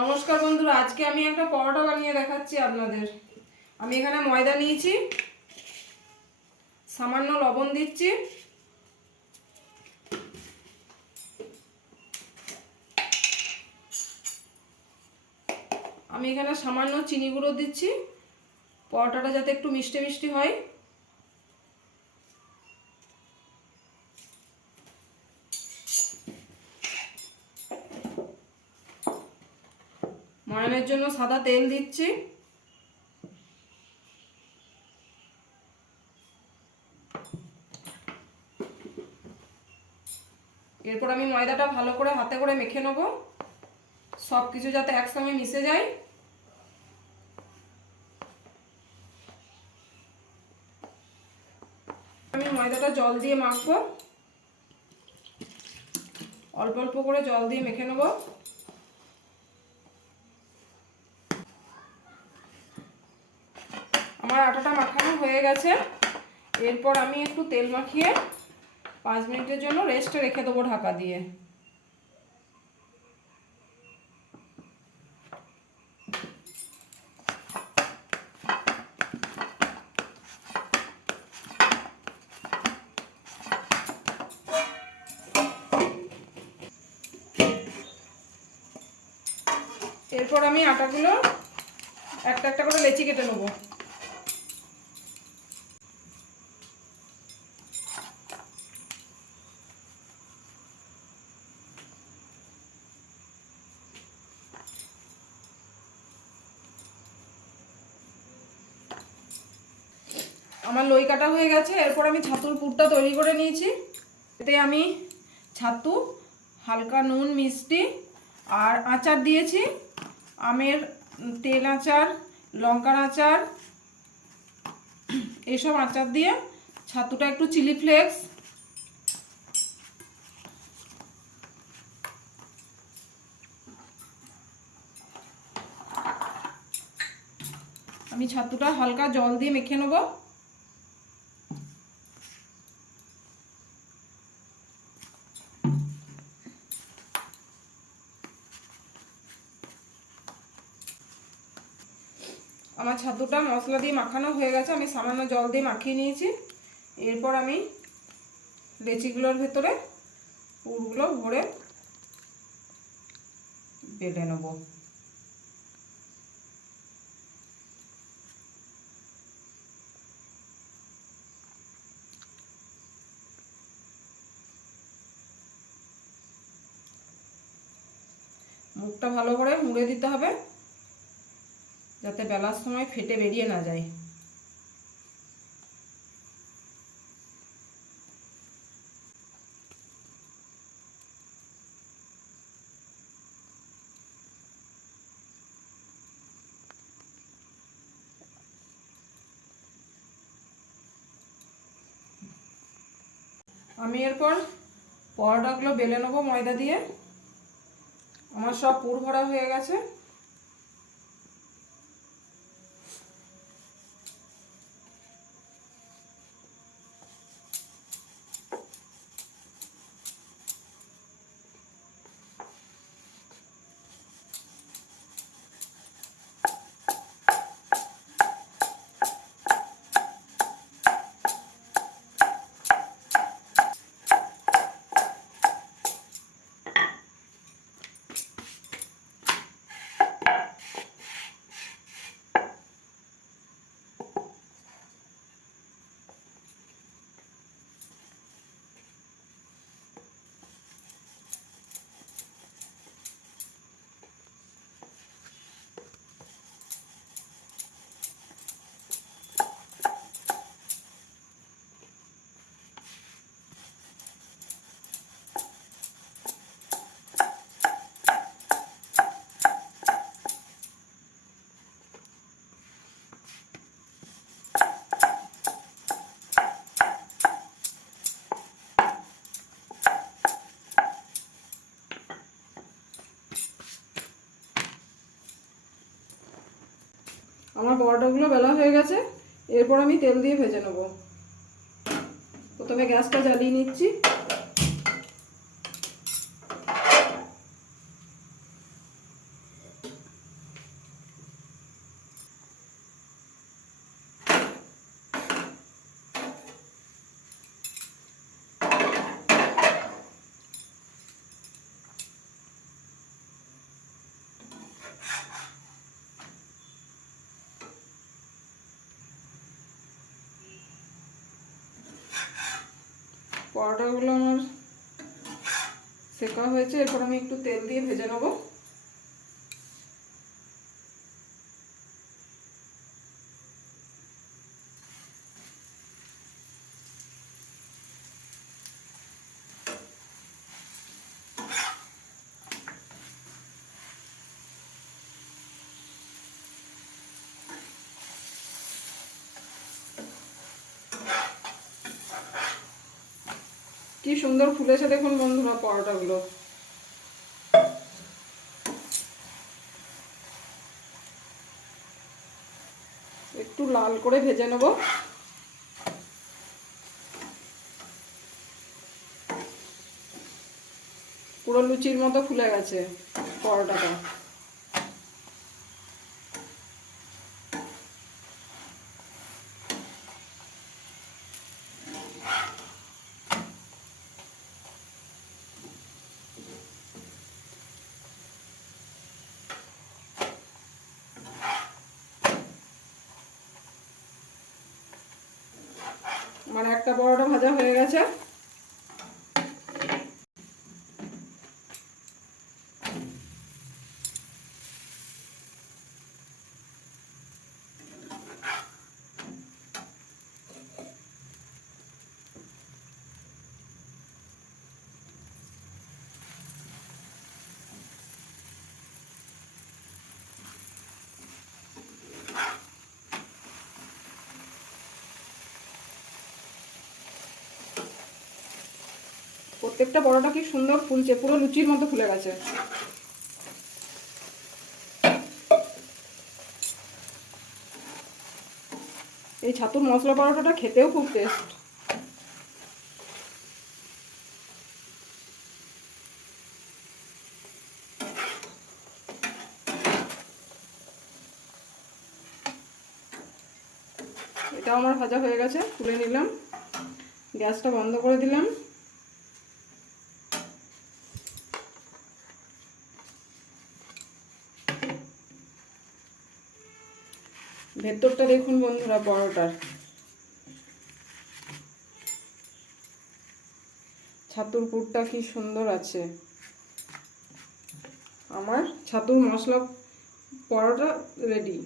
নমস্কার বন্ধুরা, আজকে আমি একটা পরোটা বানিয়ে দেখাচ্ছি আপনাদের। আমি এখানে ময়দা নিয়েছি, সামান্য লবণ দিচ্ছি। আমি এখানে সামান্য চিনি গুঁড়ো দিচ্ছি। পরোটাটা যাতে একটু মিষ্টি মিষ্টি হয়। ময়ানের জন্য সাদা তেল দিচ্ছি। এরপর আমি ময়দাটা ভালো করে হাতে করে মেখে নেব। সব কিছু যাতে একসঙ্গে মিশে যায়। আমি ময়দাটা জল দিয়ে মাখবো। অল্প অল্প করে জল দিয়ে মেখে নেব। আমার আটাটা মাখানো হয়ে গেছে। এরপর আমি একটু তেল মাখিয়ে পাঁচ মিনিটের জন্য রেস্টে রেখে দেবো ঢাকা দিয়ে। এরপর আমি আটাগুলো একটা একটা করে লেচি কেটে নেব। আমার লই কাটা হয়ে গেছে, এরপর আমি ছাতুর পুরটা তৈরি করে নিয়েছি। এতে আমি ছাতু, হালকা নুন, মিষ্টি আর আচার দিয়েছি। আমের তেল আচার, লঙ্কার আচার এইসব আচার দিয়ে ছাতুটা একটু চিলি ফ্লেক্স। আমি ছাতুটা হালকা জল দিয়ে মেখে নেব। আমার ছাতুটা মশলা দিয়ে মাখানো হয়ে গেছে, আমি সামান্য জল দিয়ে মাখিয়ে নিয়েছি। এরপর আমি লেচিগুলোর ভেতরে পুরগুলো ভরে বেটে নেব। মুখটা ভালো করে মুড়ে দিতে হবে। যাতে বেলার সময় ফেটে বেরিয়ে না যায়। আমি এরপর পরোটাগুলো বেলে নেব ময়দা দিয়ে। আমার সব পুর ভরা হয়ে গেছে। আমার পরোটাগুলো বেলা হয়ে গেছে, এরপর আমি তেল দিয়ে ভেজে নেব। প্রথমে গ্যাসটা জ্বালিয়ে নিচ্ছি। পরোটাগুলো আমার শেখা হয়েছে এরপর আমি একটু তেল দিয়ে ভেজে নেব। কি সুন্দর ফুলেছে দেখুন বন্ধুরা পরোটাগুলো। একটু লাল করে ভেজে নেব। পুরো লুচির মতো ফুলে গেছে পরোটাটা। মানে একটা পরোটা ভাজা হয়ে গেছে। প্রত্যেকটা পরোটা কি সুন্দর ফুলছে, পুরো লুচির মতো ফুলে গেছে। এই ছাতুর মশলা পরোটাটা খেতেও খুব টেস্ট এটা আমার ভাজা হয়ে গেছে, তুলে নিলাম। গ্যাসটা বন্ধ করে দিলাম। ভেতরটা দেখুন বন্ধুরা পরোটার। ছাতুর পুরটা কি সুন্দর আছে। আমার ছাতুর মশলা পরোটা রেডি